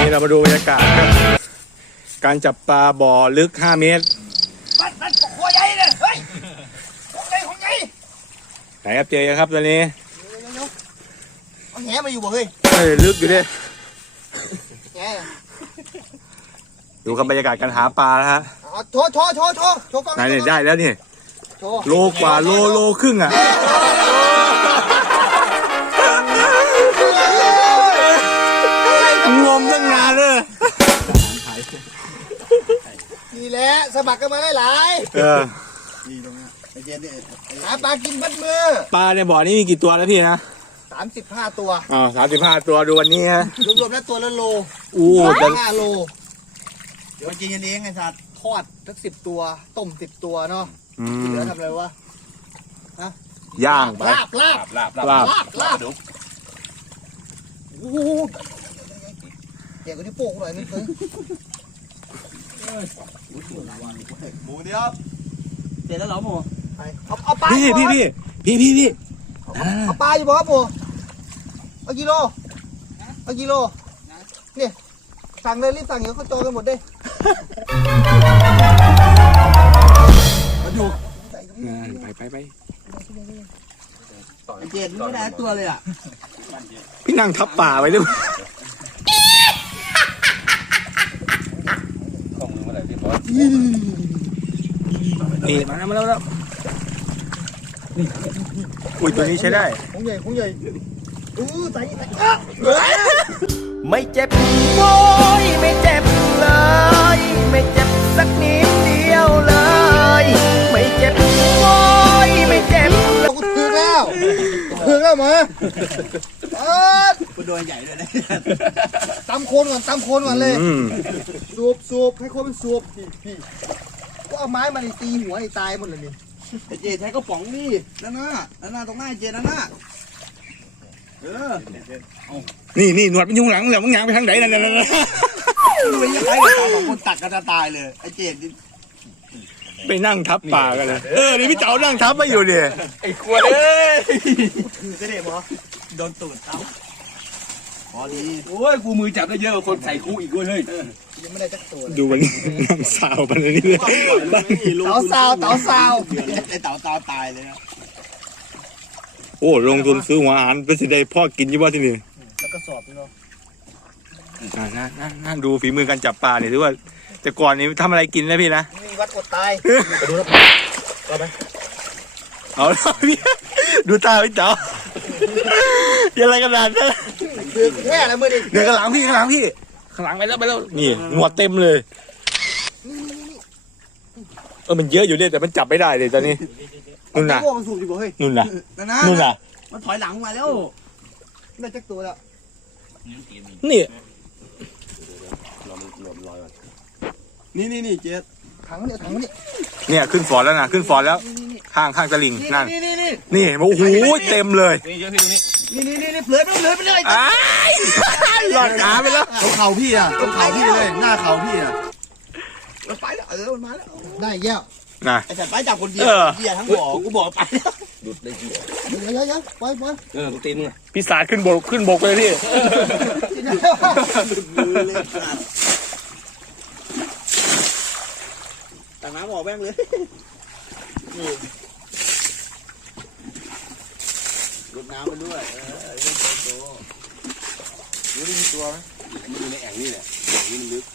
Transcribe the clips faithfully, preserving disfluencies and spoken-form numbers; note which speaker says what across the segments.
Speaker 1: นี่เรามาดูบรรยากาศครับการจับปลาบ่อลึกห้าเมตร
Speaker 2: มันมันหัวใหญ่เลยเฮ้ยของใหญ่ของใหญ่
Speaker 1: ไหนครับเจอครับตอนนี้
Speaker 2: เอาแหมาอยู่บ่เฮ้ย
Speaker 1: เฮ้ยลึกอยู่ดิ
Speaker 2: แห
Speaker 1: ดูครับบรรยากาศการหาปลาแล้วฮะ
Speaker 2: โชว์โชว์โชว์โชว์โชว์กล้อง
Speaker 1: ไหนเนี่ยได้แล้วนี่โลกว่าโลโลครึ่งอ่ะงมตั้งนานเลย
Speaker 2: นี่แหละสมัครกันมาได้หลาย
Speaker 1: เออ
Speaker 2: หาปลากินบัดมือ
Speaker 1: ปลาในบ่อนี้มีกี่ตัวแล้วพี่นะ
Speaker 2: สามสิบห้าตัว
Speaker 1: อ๋อสามสิบห้าตัวดูวันนี้ฮะ
Speaker 2: รวมๆแล้วตัวละโล
Speaker 1: อู้
Speaker 2: ห้าโลเดี๋ยวกินกันเองไงสัตว์ทอดสักสิบตัวต้มสิบตัวเนาะเหลือทำอะไรวะนะ
Speaker 1: ย่างไป
Speaker 2: ลาบลาบ
Speaker 1: ลาบ
Speaker 2: ลาบลาบลาบโอ้โหเดี๋ยวก็ที่โป่งหน่อยนึงเถอะ
Speaker 3: หมูเดียวเสร็จแล้วเหรอหมู
Speaker 2: เอาเอาปลา
Speaker 1: พี่พี่พี่พี่พี่พี่
Speaker 2: เอาปลาอยู่บ่ครับหมูเอากิโลเอากิโลเนี่ยสั่งเลยรีบสั่งเดี๋ยวเขาจองกันหมดเลย
Speaker 3: มาดู
Speaker 1: ไปไปไป
Speaker 3: เจ็ดไม่ได้ตัวเลยอ่ะ
Speaker 1: พี่นั่งทับป่าไว้ด้วยนี่มาแล้วมาแล้วมาแล้วอุ้ยตัวนี้ใช้ได้
Speaker 2: ของใหญ่ของใหญ่อู้ใส่ใส่
Speaker 3: ไม่เจ็บโว้ยไม่เจ็บเลยไม่เจ็บสักนิดเดียวเลยไม่เจ็บโว้ยไม่เจ็บ
Speaker 2: เรากูถึงแล้วถึงแล้วมาเออ
Speaker 3: กูโดนใหญ่ด้วยนะ
Speaker 2: ตำโคนก่อนตำโคนก่อนเลยสูบสูบให้โคนเป็นสูบพี่พี่ก็เอาไม้มาตีหัวไอ้ตายหมดเลยนี่
Speaker 3: ไอ้เจใช้กระป๋องนี่นั่นน่ะนั่นน่ะตรงหน้าเจนั่นน่ะเออ
Speaker 1: นี่นี่หนวดมันยุ่งหลังแล้วมึงยางไปทางไหนนั่นนั่นนั่น
Speaker 3: ดูยังไงกับตาสองคนตัดกันจะตายเลยไอ้เจ
Speaker 1: ไปนั่งทับป่ากันเลยเออนี่พี่เจ้านั่งทับไม่อยู่เนี่ย
Speaker 3: ไอ้ขวดเอ้ย
Speaker 2: ถือจะเด็ดเหรอ
Speaker 3: โดนตูดเต้าพอดีโอ้ยกูมือจับได้เยอะกว่าคนใส่คู่อีกด้วยเฮ้ย
Speaker 2: ยังไม่ได้จักตัว
Speaker 1: ดูมันนั่งสาวมันนี่เลย
Speaker 2: เต่าสาวเต่าสาว
Speaker 3: ไอ้เต่าตาตายเลยนะ
Speaker 1: โอ้ลงทุนซื้อหัวอาหารเพื่อจะได้พ่อกินยี่ว่าที่นี่
Speaker 2: แล้วก็สอบเนาะ
Speaker 1: น่าน่าน่าดูฝีมือการจับปลาเนี่ยถือว่าแต่ก่อนนี้ทำอะไรกินนะพี่นะ
Speaker 2: มีวัดอดตายดูแล้วเอาไป
Speaker 1: เอาแล้วพี่ดูตาพี่เต๋อยังไรขนาดนั้น
Speaker 2: แค่อะไรมือดิ
Speaker 1: เดี๋ยวข้างหลังพี่ข้างหลังพี่ข้างหลังไปแล้วไปแล้วนี่หนวดเต็มเลยเออมันเยอะอยู่เนี่ยแต่มันจับไม่ได้เลยตอนนี้นู่นน่ะนู่นน่ะนู่นน่ะ
Speaker 3: มันถอยหลังมาแล้ว
Speaker 2: ได้จักตัวแล้ว
Speaker 1: นี่
Speaker 3: นี่นี่นี่เจ็ด
Speaker 2: ถังเนี่ยถังนี่
Speaker 1: เนี่ยขึ้นฟอร์ดแล้วนะขึ้นฟอร์ดแล้วข้างข้างตะลิงนั่น
Speaker 2: นี่นี่นี่
Speaker 1: นี่โอ้โหเต็มเลย
Speaker 3: นี่เยอะพี่ตรงนี้
Speaker 2: นี่นี่นี่เผลอไปเลยไปเลย
Speaker 1: หลอดขาไปแล้ว
Speaker 3: ตรงเข่าพี่อ่ะตรงเข่าพี่เลยหน้าเข่าพี่อ่ะมันไปแล้วเออมันมาแล้ว
Speaker 2: ได้แย่
Speaker 1: นะ
Speaker 3: ไอ้แต่ไปจับคนเดียวเหี้ยทั้งบ่อกูบอกไปแล้วหยุดเลยเหี้ย
Speaker 2: เยอะเยอะไปไป
Speaker 3: เออตีน
Speaker 1: พี่สาดขึ้นบกขึ้นบกเลยพี่
Speaker 3: ตักน้ำบอกแม่งเลยนี่รดน้ำมันด้วยเออเล่นโตรู้ได้มีตัวไหมมันอยู่ในแอ่งนี่แหละแอ่งนี่มันลึก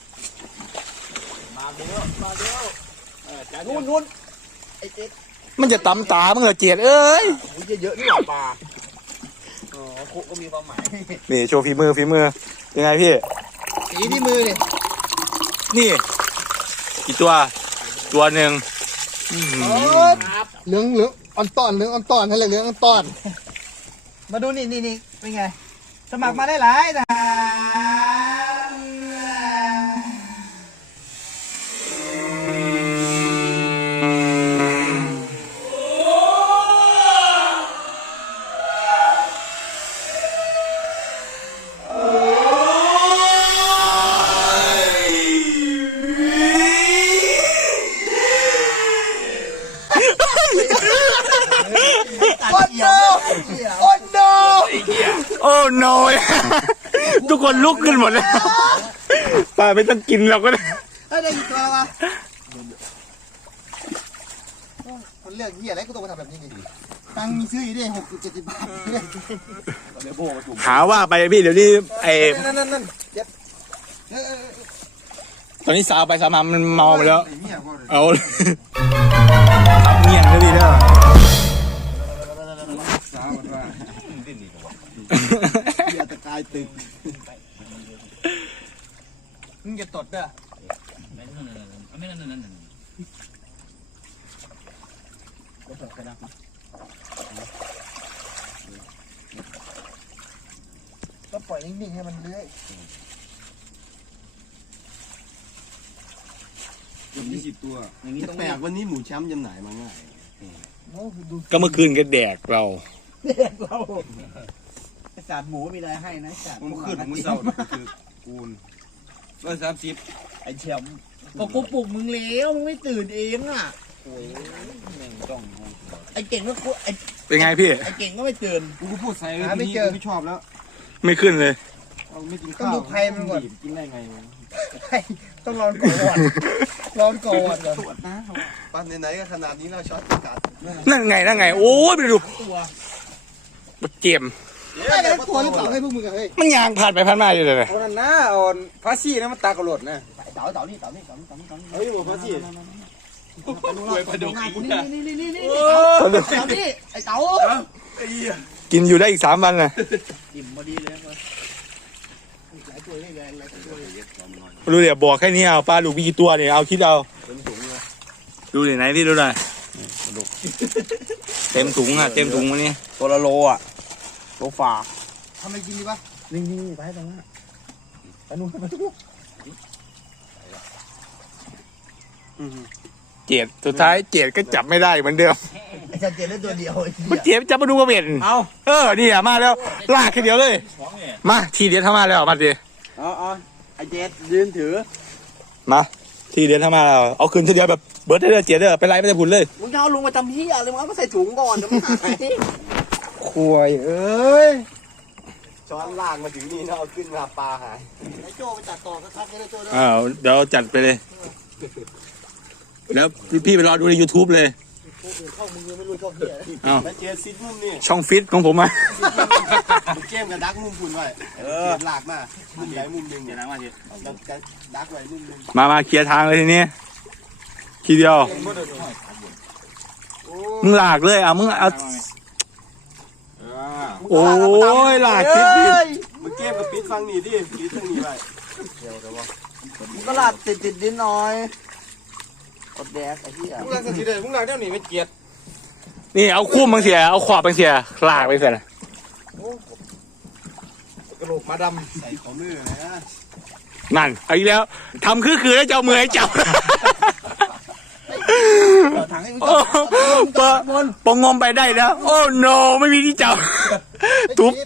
Speaker 3: มาเดี๋ยวมาเดี๋ยว
Speaker 2: นู่นนู่นไอ้เจ๊
Speaker 1: มันจะตำตามึงเหรอเจียดเอ้ย
Speaker 2: เยอะๆนี่หว่าปลา
Speaker 3: อ๋อคุกก็มีความหมาย
Speaker 1: นี่โชว์ฝีมือฝีมือยังไงพี่
Speaker 2: สีที่มือนี่
Speaker 1: นี่กี่ตัวตัวหนึ่ง
Speaker 2: เหลืองเหลืองอ่อนตอนเหลืองอ่อนตอนนั่นแหละเหลืองอ่อนตอนมาดูนี่นี่นี่เป็นไงสมัครมาได้หลายนะโอ้ no โอ้ no
Speaker 1: โอ้ no ทุกคนลุกขึ้นหมดเลยป้าไม่ต้องกินเราก็ได้
Speaker 2: ได้ได้กี่ตัวแล้ววะมันเรื่องเหี้ยอะไรก็ต้องมาทำแบบนี้ดิตังค์มีซื้ออยู่ดิหกสิบเจ็ดสิบบาท
Speaker 1: หาว่าไปพี่เดี๋ยวนี้ไอ
Speaker 2: นั่นนั่นนั่นเจ็บ
Speaker 1: ตอนนี้สาวไปสาวมามันเมาไปแล้ว
Speaker 2: เหี้ยพ่อเลย
Speaker 1: เอาทำเงียงเลยพี่เด้อ
Speaker 2: สาวมันว่าเหี้ยตะกายตึกมึงจะตดเด้อก็ปล่อยนิ่งๆให้มันเลื้อย
Speaker 4: ยี่สิบตัวอย่างนี้ต้องแปลกวันนี้หมูแชมป์จำหน่ายมาง่าย
Speaker 2: โอ้ดู
Speaker 1: ก็เมื่อคืนก็แดกเรา
Speaker 2: เด็กเราไอสารหมูมีอะไรให้นะสาร
Speaker 4: มันขึ้นมันเศร้าคือกูนร้อยสามสิบ
Speaker 2: ไอเฉียมบอกกูปลุกมึงแล้วมึงไม่ตื่นเองอ่ะไอเก่งก็กูไอ
Speaker 1: เป็นไงพี่
Speaker 2: ไอเก่งก็ไม่ตื่น
Speaker 4: กูพูดใส่
Speaker 2: หาไม่
Speaker 4: ทีนี้
Speaker 2: เจอ
Speaker 4: กูไม่ชอบแล้ว
Speaker 1: ไม่ขึ้นเลย
Speaker 4: เอาไม่กิน
Speaker 2: ต้อง
Speaker 4: ข้าว
Speaker 2: ดูไพ่มันก่อน
Speaker 4: กินได้ไง
Speaker 2: ต้องรอนก่อนรอนก่อนก่อน
Speaker 4: ตรวจนะปั้นไหนๆก็ขนาดนี้แล้วช็อตกัด
Speaker 1: นั่นไงนั่นไง โอ้ยไปดู
Speaker 2: ตัว
Speaker 1: เกม
Speaker 2: ได้กันตัวหรือเปล่าให้พวกมึงอะเฮ้ย
Speaker 1: มันยางผ่านไปผ่านมาอยู่เลย
Speaker 4: เอานั่นนะเอาพาซี่นะมันตากระโดดนะ
Speaker 2: เต่าเต่านี่เต่านี่เต่านี่เต่านี่เต่านี่
Speaker 4: เฮ้ยบอกพาซี่
Speaker 2: ไปดูนี่นี่นี่นี่นี่เต่านี่ไอเต่า
Speaker 1: กินอยู่ได้อีกสามวันเลย
Speaker 2: อิ่มพอดีเลยมาหลายตัวเลยหลายตัวเลย
Speaker 1: รู้เดี๋ยวบอกแค่นี้เอาปลาลูกมีกี่ตัวเนี่ยเอาคิดเอาดูเดี๋ยวไหนพี่ดูหน่อยเต็มถุงอ่ะเต็มถุงวันนี้
Speaker 4: ตัวละโลอ่ะโลฝา
Speaker 2: ทำไมกินดีปะ
Speaker 1: นี่นี่ไปตรงนั้นไปนู่นไปนู่นเจ็ดสุดท้ายเจ็ดก็จับไม่ได้เหมือนเดิม
Speaker 2: ไอ้ชันเจนได้ตัวเดียว
Speaker 1: มันเจ็บจับมาดูกระเบ็ด
Speaker 4: เอา
Speaker 1: เออนี่อ่ะมาแล้วลากแค่เดียวเลย มาทีเดียวทำมาแล้วมาดิ
Speaker 4: เอาเอาไอเจสยืนถือ
Speaker 1: มาทีเดียวทำมาแล้วเอาคืนทีเดียวแบบเบิร์ดได้เลยเจ็ดเด้อไปไล่ไม่ได้ผุนเลย
Speaker 2: มึงจะเอาลงมาจำที่อะไรมึงเอามาใส่ถุงก่อนเดี๋ยวมึงหาย
Speaker 4: ขวยเอ้ยช้อนลากมาถึงนี่แล้วเอาขึ้นมาปลาหาย
Speaker 2: ไอ้โจ้ไปตัดต่อก็ทักเลยโจ้ด้วย
Speaker 1: อ้าวเดี๋ยวจัดไปเลย แล้วพี่ไปรอดูใน YouTube เลย
Speaker 2: เข้ามึงยังไม่รู้ชอบเหี้ย
Speaker 1: อ้าว
Speaker 4: แล้วเจสซิดมุมนี่
Speaker 1: ช่องฟิตของผมอ่ะ
Speaker 4: เกมกับดักมุมคุณไว้เออลากมามุมใหญ่มุมหนึ่งเนี่ยนะว่าทีแล้วดักไว้มุมหนึ่ง
Speaker 1: มามาเคลียร์ทางเลยทีนี้ทีเดียวมึงหลากเลยอ่ะมึงเอาโอ้ยหลากคิดดิ
Speaker 4: มึงเกมกับปิดฟังนี่ดิปิดฟังนี่ไว้
Speaker 2: มึงก็ลาดติดติดดินหน่อยอดแดกไอ้เหี้ย
Speaker 4: มึงลากกันทีเดียวมึงลากเท่านี้ไม่เกียด
Speaker 1: นี่เอาคุ้มบางเสียเอาขวบบางเสียหลากไปเสียนะ
Speaker 4: กระโหลกมาดำใส่ของมือเลยนะ
Speaker 1: นั่นเอาอีกแล้วทำคือคือแล้วจะเอามือให้จับ
Speaker 2: ถังให้มึง
Speaker 1: โอ้ปะปงงมไปได้แล้ว โอ้ no ไม่มีที่จับ ทุบ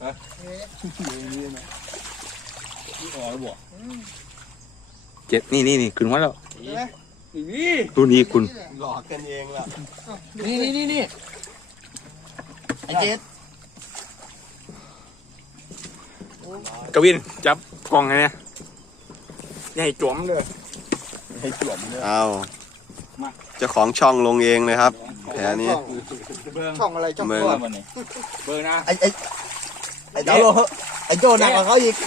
Speaker 1: เจ็ดนี่นี่นี่ขึ้นมาแล้วดูนี่คุณ
Speaker 4: หลอกกันเองล่ะ
Speaker 2: นี่นี่นี่นี่ไอ้เจส
Speaker 1: กวินจับกล่องไงเนี่ยใหญ่จวมเลย
Speaker 4: เอาเจ้าของช่องลงเองเลยครับแผลนี้
Speaker 2: ช่องอะไรช่อง
Speaker 4: เมือง
Speaker 2: ตัว
Speaker 1: เบอร์นะ
Speaker 2: ไอ้ไอ้ไอ้เจ้าไอ้โจ้หนักกว่าเขาอีก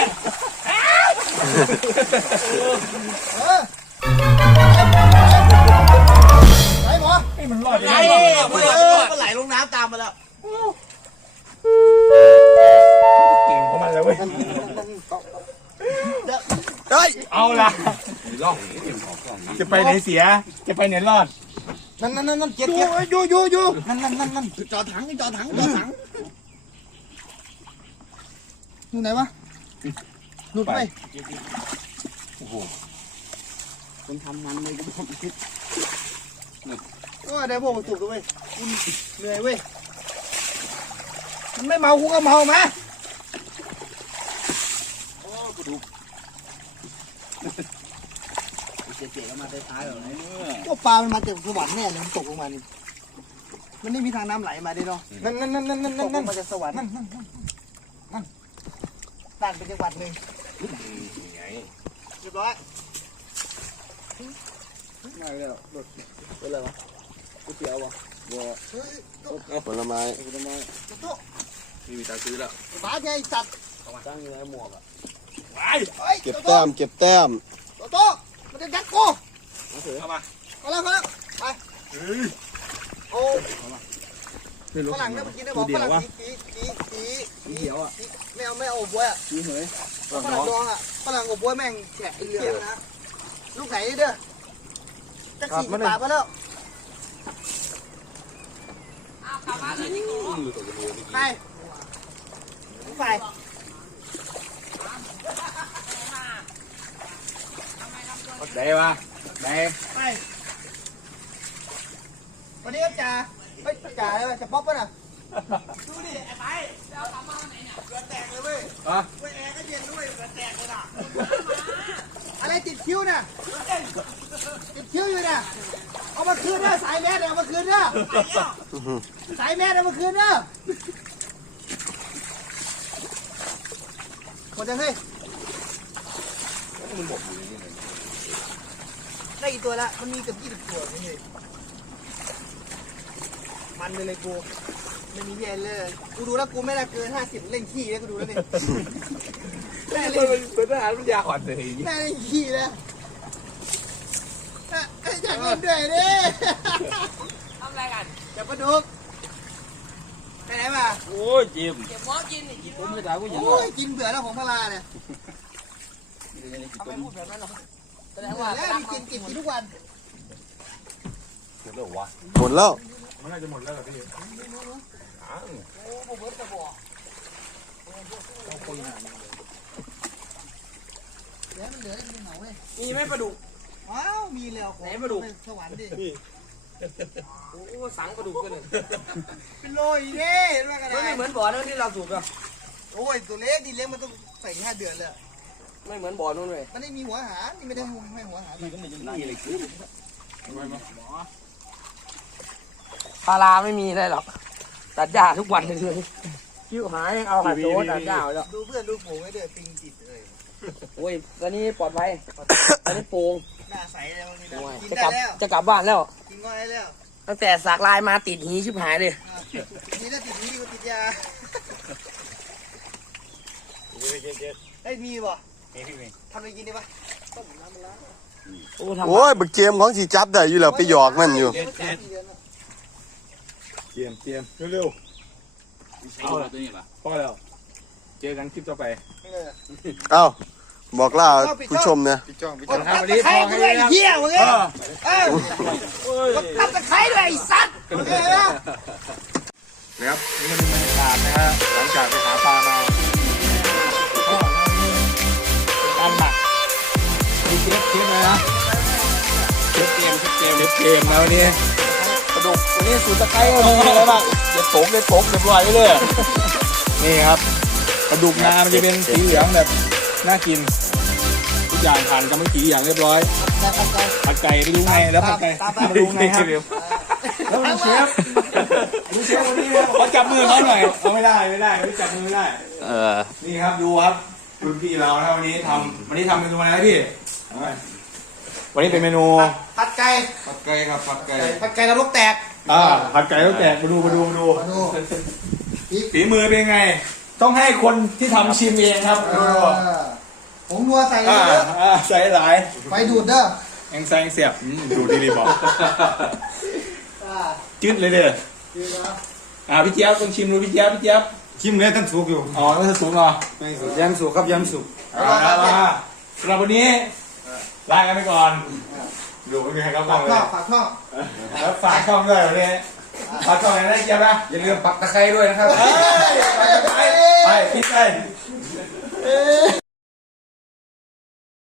Speaker 2: ไหลหมอ
Speaker 1: ให้มันรอด
Speaker 2: ไหลมันไหลลงน้ำตามมาแล้ว
Speaker 1: เก่งของมันเลยเว้ย
Speaker 2: เฮ้ย
Speaker 1: เอาละจะไปไหนเสีย จะไปไหนรอด
Speaker 2: นั่นนั่นนั่นเจ็ดเจ็ดอยู่อยู่อยู่นั่นนั่นนั่นนั่นจอดถังจอดถังจอดถังอยู่ไหนวะหลุดไปคนทำงานเลยก็ต้องคิดก็ได้พวกมันถูกด้วยเหนื่อยเว้ยมันไม่เมากูก็เมามาเจ๊ๆมาท้ายๆหรอก็ปลามันมาจากสวรรค์แน่เลยมันตกลงมานี่มันไม่มีทางน้ำไหลมาดิเนาะ
Speaker 4: นั่นนั่นนั่นนั่นนั่น
Speaker 2: ตกล
Speaker 4: นั่
Speaker 2: ง
Speaker 4: น
Speaker 2: มาจากสวรรค์
Speaker 4: นั่นนั่น
Speaker 2: สั่นเป็นจังหวัดหนึ่งเรียบร้อยง่ายแล้วรถเป็นอะไรวะก๋วยเตี๋ยววะบัว
Speaker 4: ผลไม้
Speaker 2: ผลไม้โต๊ะ
Speaker 1: มีมีตาซื้อแล้ว
Speaker 2: บ้าไงสัตว์
Speaker 4: ตั้งอยู่ในหมวกอ่ะ
Speaker 1: ไป
Speaker 4: เก็บแต้มเก็บแต้ม
Speaker 2: โต๊ะมันจะยัดกู
Speaker 1: เข้ามา
Speaker 2: เอาแล้วครับไปโอ้ฝรั่งเนี่ยเมื่อกี้ได้บอกฝรั่งสีสีสีสีเขียวอ่ะไม่เอาไม่เอาอบบ๊วยอ่ะสีเหยฝรั่งดองอ่ะฝรั่งอบบ๊วยแม่งแฉะเขียวนะลูกไหนเด้อจะสี่สิบบาทมาแล้วไปไป
Speaker 1: ได้ปะได้
Speaker 2: ไปวันนี้ก็จ่าเฮ้ยจ่าอะไรวะจะป๊อปป่ะน่ะดูดิไอ้ไปเอาทำมาไหนเนี่ยเกิดแตกเลยเว้ย
Speaker 1: อ่ะ
Speaker 2: เว้ยแอร์ก็เย็นด้วยเกิดแตกเลยน่ะอะไรติดคิ้วน่ะติดคิ้วอยู่น่ะเอามาคืนเด้อสายแมสเอามาคืนเด้อสายแมสเอามาคืนเด้อหมดยังเฮ้ยได้กี่ตัวละมันมีเกือบยี่สิบตัวนี่มันไปเลยกูไม่มีเย็นเลยกูดูแล้วกูไม่ได้เกินห้าสิบเล่นขี้แล้วกูดูแล้วเนี่ยแม่เล่น
Speaker 1: เป็นทหารปัญญาอ่อนเลย
Speaker 2: แม่เล่นขี้แล้วไอ้จังเล่นด้วยดิ
Speaker 5: ทำอะไรกัน
Speaker 2: จับปลาดุกไปไหนมา
Speaker 1: โอ้ยจิม
Speaker 5: เก็บหม้อกินนี่กินห
Speaker 1: ผ
Speaker 5: ม้อ
Speaker 1: มไม่ด่ากูยัง
Speaker 2: โอ้ยกินเบื่อแล้วของพลาเนี่ย
Speaker 5: ทำไมพูดแบบนั้นหรอแสดง
Speaker 2: เบื่
Speaker 5: ว่า
Speaker 2: อแล้วมีกินกินกินทุกวัน
Speaker 1: หมดแล้ววะ
Speaker 4: หมดแล้ว
Speaker 1: มันน่าจะหมดแล้วเหรอพี่
Speaker 2: โอ้โหเบิร์ตจะบอกเดี๋ยวมันเหลืออีกนิดหน่อยเว้ย
Speaker 5: มีไหมปลาดุก
Speaker 2: ว้าวมีแล้วของ
Speaker 5: ไหนมาดู
Speaker 2: สวรรค์ดิ
Speaker 5: โอ้สังปลาดุกกันเลย
Speaker 2: เป็นโลยเด้ด้วยกัน
Speaker 5: มันไม่เหมือนบ่อนั่นที่เราสูบอ่ะ
Speaker 2: โอ้ยตัวเล็กดิเล็กมันต้องใส่ห้าเดือนเลย
Speaker 5: ไม่เหมือนบ่อนู่นเลย
Speaker 2: มันไม่มีหัวหานี่ไม่ได้ให้หัวหา
Speaker 1: นี่เลยคือไม่มา
Speaker 5: ปลาลาไม่มีอะไรหรอกตัดหญ้าทุกวันเลยคิ้วหายเอาหัดโซ่ตัดหญ้าแล้ว
Speaker 2: ดูเพื่อนดูฝูงไว้เด้อปิงจิตเลย
Speaker 5: โอ้ยตอนนี้ปลอดภัยตอนนี้โปร่ง
Speaker 2: หน้าใสแล้วนี่นะกิน
Speaker 5: จะ
Speaker 2: ได้
Speaker 5: กลับ
Speaker 2: แล้ว
Speaker 5: จะกลับบ้านแล้ว
Speaker 2: กินก็ได้แล้ว
Speaker 5: ตั้งแต่สากลายมาติดหีชิบหายเลย
Speaker 2: นี่ถ้าติดนี้ดีกว่าติดยาเฮ้ยมีป่ะทำอะไรกินได้ปะต้มน้ำมันล้าง
Speaker 5: โอ้ทำ
Speaker 4: โอ้ยบักเกมของสีจับได้อยู่แล้วไปหยอกนั่นอยู่
Speaker 1: เตรียมเตรียมเร็วๆเอาละตัวนี้ป่ะพอแล้วเจอกันคลิปต่อไป
Speaker 4: เอ้าบอกล่าผู้ชมเนี่ย
Speaker 2: กดตะไคร้ด้วยเหี้ยมึงเอ้ยเออกดตะไคร้ด้วยไอ้สัตว์โอเคนะ
Speaker 1: นะครับนี่ก็เป็นบรรยากาศนะฮะหลังจากไปหาปลามาการหมักมีเชฟเชฟเลยนะเชฟเกมเชฟเกมเชฟเกมแล้วนี่กระดูกวันนี้สูตรตะไคร้ก็มีอะไรบ้างเด็ดโถงเด็ดโถงเรียบร้อยไปเลยนี่ครับกระดูกงามันจะเป็นสีเหลืองแบบน่ากินทุกอย่างผ่านกรรมวิธีอย่างเรียบร้อยผัดไก่ไปดูไงแล้วผัดไก่มาดูไงครับแล้วมันเชฟดูเชฟวันนี้ขอจับมือเขาหน่อยเขาไม่ได้ไม่ได้ไม่จับมือไม่ได้เออนี่ครับดูครับรุ่นพี่เรานะวันนี้ทำวันนี้ทำเมนูอะไรนะพี่วันนี้เป็นเมนู
Speaker 2: ผัดไก่
Speaker 4: ผัดไก่ครับผัดไก่
Speaker 2: ผัดไก่แล้วลูกแตก
Speaker 1: อ่าผัดไก่แล้วแตกมาดูมาดูมาดูฝีมือเป็นไง ต้องให้คนที่ทำชิมเองครับดู
Speaker 2: ผมนัวใส่
Speaker 1: อ่า
Speaker 2: เยอะ
Speaker 1: อ่าใส่หลาย
Speaker 2: ไฟดูดเด้อ
Speaker 1: แองแซงเสียบอืมดูดีดีบอก
Speaker 2: อ่า
Speaker 1: จืดเลยเด้อ
Speaker 2: ดีครับ
Speaker 1: อ่าพี่เจี๊ยบต้องชิมดูพี่เจี๊ยบพี่เจี๊ยบ
Speaker 6: ชิมเลยท่านสุกอยู่
Speaker 1: อ๋อต้องสูงเหรอ
Speaker 6: ยำสุกครับยำสุก
Speaker 1: เอาละมาสำหรับวันนี้ลากันไปก่อนดูเป็นไงครับ
Speaker 2: ฝาก
Speaker 1: เล
Speaker 2: ช่อย งฝากช่อง
Speaker 1: แล้วฝากช่องด้วยวันนี้ฝากช่องอะไรได้เจี๊ยบนะ
Speaker 6: อย่าลืมปักตะไคร้ด้วยนะครับ
Speaker 1: เฮ้ยไปไปไปไปคิดไป